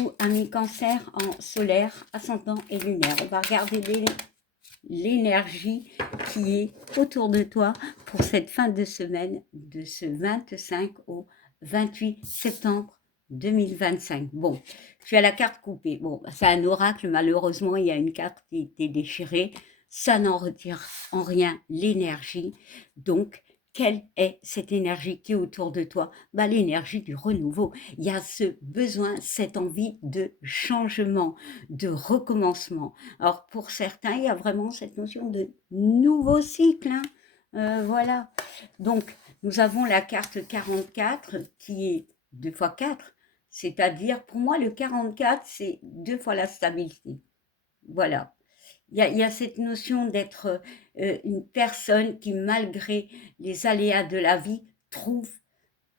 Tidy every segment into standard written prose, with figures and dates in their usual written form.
vous, amis cancer, en solaire, ascendant et lunaire. On va regarder l'énergie qui est autour de toi pour cette fin de semaine de ce 25 au 28 septembre 2025. Bon, je suis à la carte coupée. Bon, c'est un oracle, malheureusement, il y a une carte qui était déchirée. Ça n'en retire en rien l'énergie. Donc, quelle est cette énergie qui est autour de toi? Bah, l'énergie du renouveau. Il y a ce besoin, cette envie de changement, de recommencement. Alors, pour certains, il y a vraiment cette notion de nouveau cycle. Hein. Voilà. Donc, nous avons la carte 44 qui est 2 fois 4. C'est-à-dire, pour moi, le 44, c'est 2 fois la stabilité. Voilà. Il y a cette notion d'être une personne qui, malgré les aléas de la vie, trouve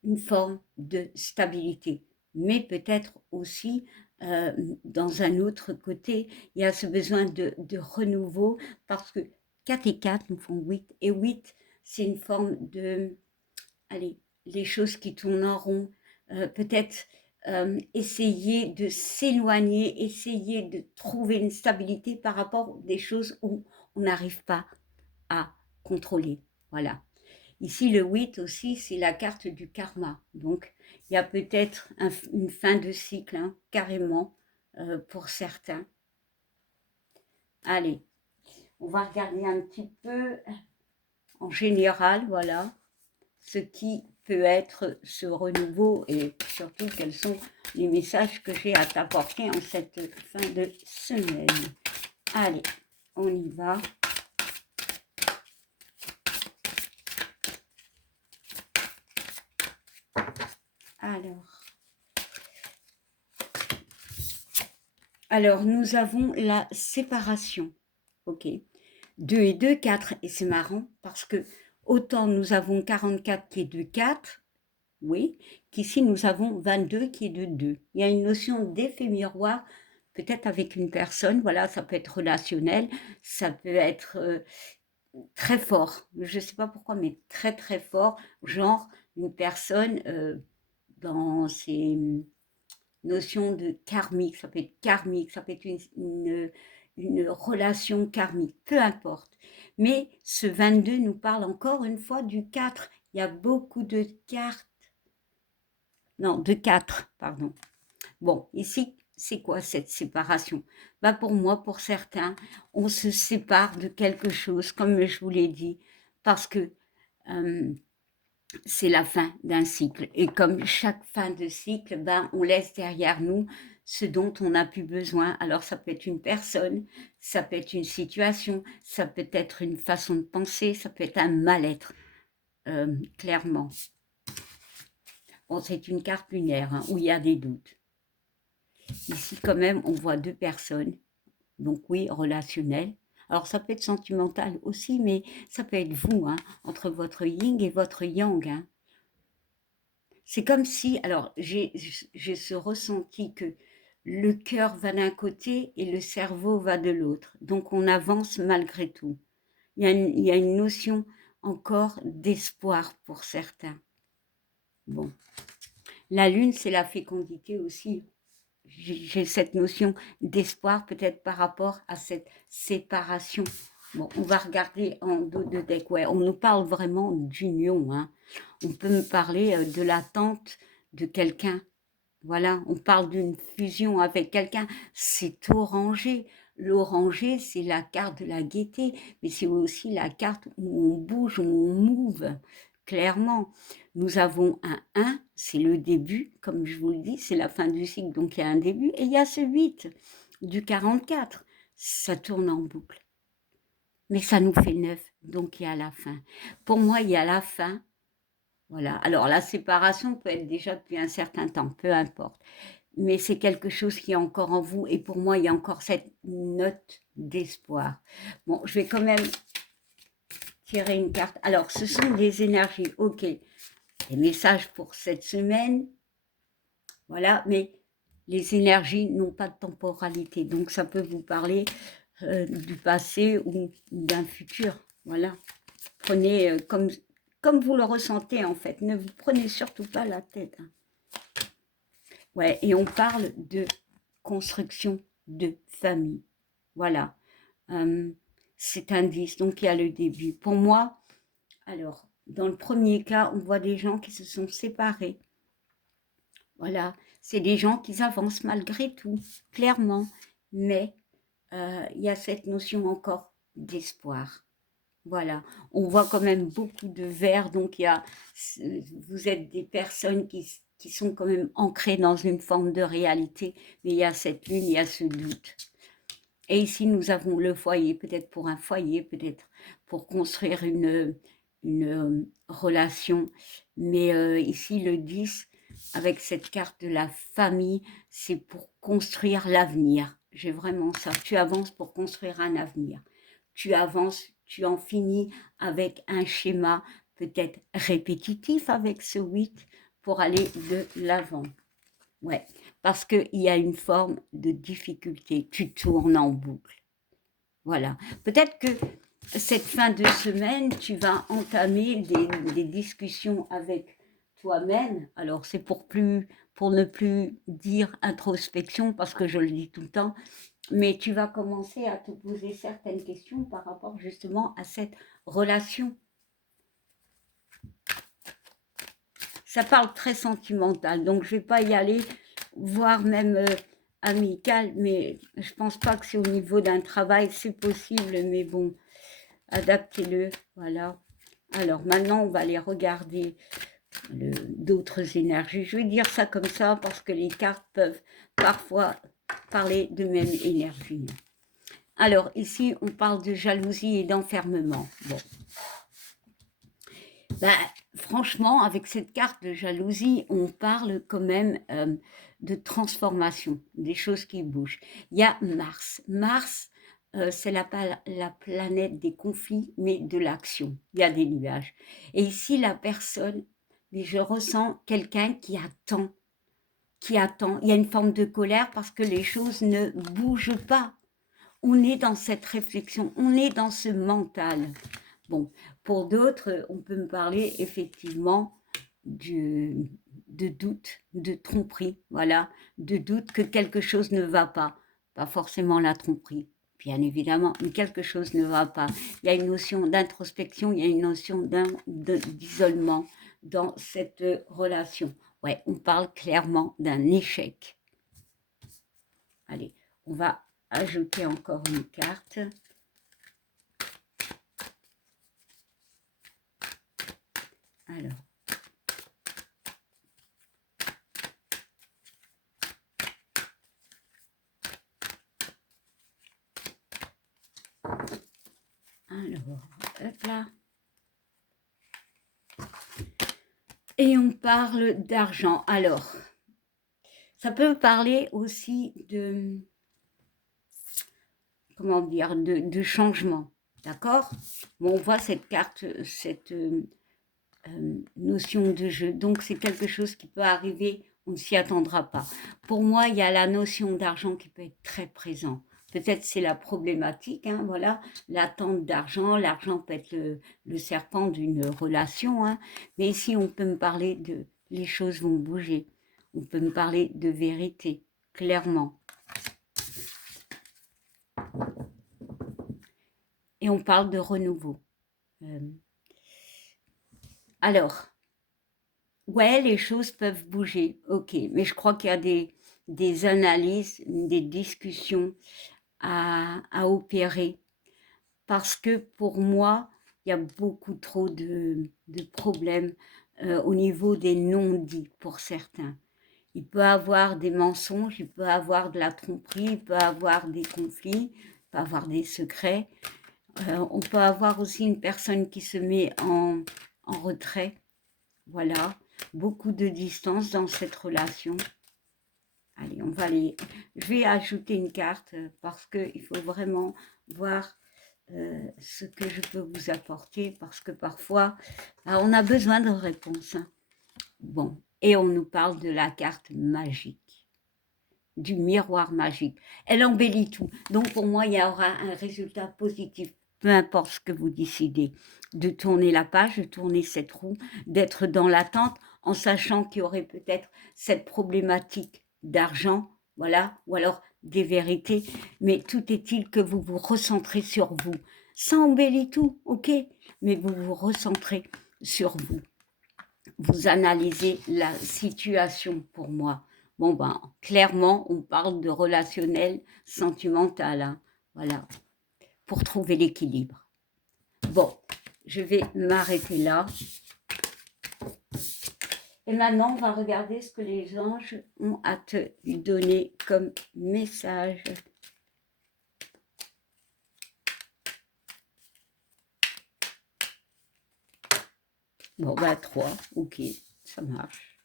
une forme de stabilité. Mais peut-être aussi, dans un autre côté, il y a ce besoin de renouveau parce que 4 et 4 nous font 8. Et 8, c'est une forme de... Allez, les choses qui tournent en rond. Peut-être essayer de s'éloigner, essayer de trouver une stabilité par rapport à des choses où on n'arrive pas à contrôler. Voilà. Ici, le 8 aussi, c'est la carte du karma. Donc, il y a peut-être une fin de cycle, hein, carrément, pour certains. Allez, on va regarder un petit peu, en général, voilà, ce qui peut être ce renouveau et surtout quels sont les messages que j'ai à t'apporter en cette fin de semaine. Allez, on y va. Alors, nous avons la séparation. Ok. 2 et 2, 4. Et c'est marrant parce que autant nous avons 44 qui est de 4, oui, qu'ici nous avons 22 qui est de 2. Il y a une notion d'effet miroir, peut-être avec une personne, voilà, ça peut être relationnel, ça peut être très fort. Je ne sais pas pourquoi, mais très très fort, genre une personne dans ses notions de karmique, ça peut être karmique, ça peut être une relation karmique, peu importe. Mais ce 22 nous parle encore une fois du 4. Il y a beaucoup de cartes. Non, de 4, pardon. Bon, ici, c'est quoi cette séparation? Bah pour moi, pour certains, on se sépare de quelque chose, comme je vous l'ai dit, parce que c'est la fin d'un cycle. Et comme chaque fin de cycle, ben, on laisse derrière nous ce dont on n'a plus besoin. Alors ça peut être une personne, ça peut être une situation, ça peut être une façon de penser, ça peut être un mal-être, clairement. Bon, c'est une carte lunaire, hein, où il y a des doutes. Ici, quand même, on voit 2 personnes. Donc oui, relationnel. Alors ça peut être sentimental aussi, mais ça peut être vous, hein, entre votre yin et votre yang. Hein. C'est comme si, alors j'ai ce ressenti que le cœur va d'un côté et le cerveau va de l'autre. Donc on avance malgré tout. Il y a une notion encore d'espoir pour certains. Bon. La lune, c'est la fécondité aussi. J'ai cette notion d'espoir peut-être par rapport à cette séparation. Bon, on va regarder en dos de deck. Ouais, on nous parle vraiment d'union. Hein. On peut me parler de l'attente de quelqu'un. Voilà, on parle d'une fusion avec quelqu'un. C'est orangé. L'oranger, c'est la carte de la gaieté, mais c'est aussi la carte où on bouge, où on move. Clairement, nous avons un 1, c'est le début, comme je vous le dis, c'est la fin du cycle, donc il y a un début. Et il y a ce 8 du 44, ça tourne en boucle. Mais ça nous fait 9, donc il y a la fin. Pour moi, il y a la fin. Voilà. Alors, la séparation peut être déjà depuis un certain temps, peu importe. Mais c'est quelque chose qui est encore en vous. Et pour moi, il y a encore cette note d'espoir. Bon, je vais quand même tirer une carte. Alors, ce sont des énergies. Ok. Les messages pour cette semaine. Voilà. Mais les énergies n'ont pas de temporalité. Donc, ça peut vous parler du passé ou d'un futur. Voilà. Prenez comme vous le ressentez, en fait. Ne vous prenez surtout pas la tête. Hein. Ouais, et on parle de construction de famille. Voilà. C'est un 10, donc il y a le début. Pour moi, alors, dans le premier cas, on voit des gens qui se sont séparés. Voilà, c'est des gens qui avancent malgré tout, clairement. Mais il y a cette notion encore d'espoir. Voilà, on voit quand même beaucoup de verre, donc vous êtes des personnes qui sont quand même ancrées dans une forme de réalité, mais il y a cette lune, il y a ce doute. Et ici, nous avons le foyer, peut-être pour un foyer, peut-être pour construire une relation. Mais ici, le 10, avec cette carte de la famille, c'est pour construire l'avenir. J'ai vraiment ça. Tu avances pour construire un avenir. Tu avances, tu en finis avec un schéma peut-être répétitif avec ce 8 pour aller de l'avant. Ouais, parce qu'il y a une forme de difficulté. Tu tournes en boucle. Voilà. Peut-être que cette fin de semaine, tu vas entamer des discussions avec toi-même. Alors, c'est pour ne plus dire introspection, parce que je le dis tout le temps, mais tu vas commencer à te poser certaines questions par rapport justement à cette relation. Ça parle très sentimental, donc je ne vais pas y aller, voire même amical, mais je ne pense pas que c'est au niveau d'un travail, c'est possible, mais bon, adaptez-le, voilà. Alors maintenant, on va aller regarder d'autres énergies. Je vais dire ça comme ça parce que les cartes peuvent parfois parler de même énergie. Alors ici, on parle de jalousie et d'enfermement. Bon. Ben, franchement, avec cette carte de jalousie, on parle quand même de transformation, des choses qui bougent. Il y a Mars. Mars, c'est la planète des conflits, mais de l'action. Il y a des nuages. Et ici, la personne, mais je ressens quelqu'un qui attend, qui attend. Il y a une forme de colère parce que les choses ne bougent pas. On est dans cette réflexion, on est dans ce mental. Bon, pour d'autres, on peut me parler effectivement de doute, de tromperie, voilà, de doute que quelque chose ne va pas. Pas forcément la tromperie, bien évidemment, mais quelque chose ne va pas. Il y a une notion d'introspection, il y a une notion d'isolement dans cette relation. Ouais, on parle clairement d'un échec. Allez, on va ajouter encore une carte. Alors. Alors, hop là. Et on parle d'argent. Alors, ça peut parler aussi de, comment dire, de changement. D'accord? Bon, on voit cette carte, cette notion de jeu. Donc, c'est quelque chose qui peut arriver, on ne s'y attendra pas. Pour moi, il y a la notion d'argent qui peut être très présente. Peut-être c'est la problématique, hein, voilà, l'attente d'argent. L'argent peut être le serpent d'une relation, hein, mais ici, on peut me parler de les choses vont bouger. On peut me parler de vérité, clairement. Et on parle de renouveau. Alors, ouais, les choses peuvent bouger, ok, mais je crois qu'il y a des analyses, des discussions à opérer, parce que pour moi, il y a beaucoup trop de problèmes au niveau des non-dits pour certains. Il peut avoir des mensonges, il peut avoir de la tromperie, il peut avoir des conflits, il peut avoir des secrets. On peut avoir aussi une personne qui se met en retrait, voilà, beaucoup de distance dans cette relation. Allez, on va aller. Je vais ajouter une carte parce qu'il faut vraiment voir ce que je peux vous apporter parce que parfois, on a besoin de réponses. Hein. Bon, et on nous parle de la carte magique, du miroir magique. Elle embellit tout. Donc pour moi, il y aura un résultat positif. Peu importe ce que vous décidez, de tourner la page, de tourner cette roue, d'être dans l'attente en sachant qu'il y aurait peut-être cette problématique d'argent, voilà, ou alors des vérités, mais tout est-il que vous vous recentrez sur vous. Ça embellit tout, ok, mais vous vous recentrez sur vous. Vous analysez la situation pour moi. Bon, ben, clairement, on parle de relationnel sentimental, hein, voilà, pour trouver l'équilibre. Bon, je vais m'arrêter là. Et maintenant, on va regarder ce que les anges ont à te donner comme message. Bon, bah 3, ok, ça marche.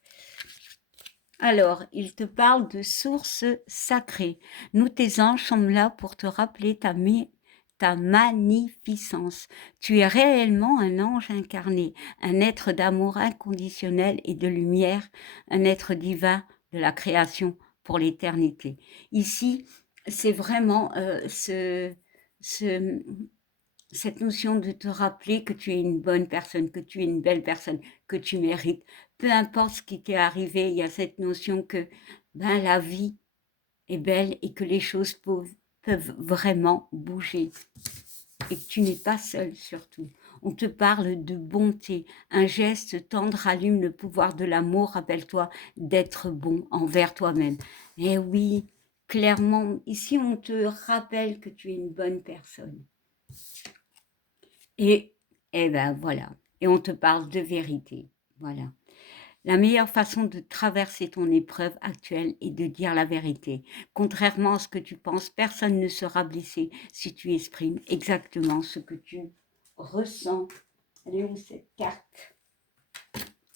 Alors, il te parle de source sacrée. Nous, tes anges, sommes là pour te rappeler ta magnificence. Tu es réellement un ange incarné, un être d'amour inconditionnel et de lumière, un être divin de la création pour l'éternité. Ici, c'est vraiment ce, cette notion de te rappeler que tu es une bonne personne, que tu es une belle personne, que tu mérites. Peu importe ce qui t'est arrivé, il y a cette notion que ben, la vie est belle et que les choses peuvent vraiment bouger. Et que tu n'es pas seul surtout. On te parle de bonté. Un geste tendre allume le pouvoir de l'amour. Rappelle-toi d'être bon envers toi-même. Eh oui, clairement, ici on te rappelle que tu es une bonne personne. Et ben voilà. Et on te parle de vérité. Voilà. La meilleure façon de traverser ton épreuve actuelle est de dire la vérité. Contrairement à ce que tu penses, personne ne sera blessé si tu exprimes exactement ce que tu ressens. Elle est où cette carte?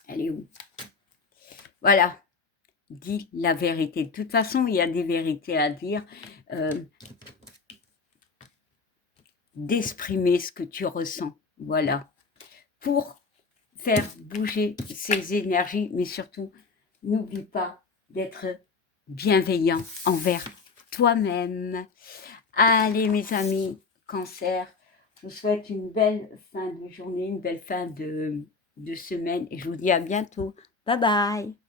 Elle est où? Voilà. Dis la vérité. De toute façon, il y a des vérités à dire. D'exprimer ce que tu ressens. Voilà. Pour faire bouger ces énergies, mais surtout, n'oublie pas d'être bienveillant envers toi-même. Allez, mes amis, Cancer, je vous souhaite une belle fin de journée, une belle fin de semaine et je vous dis à bientôt. Bye bye.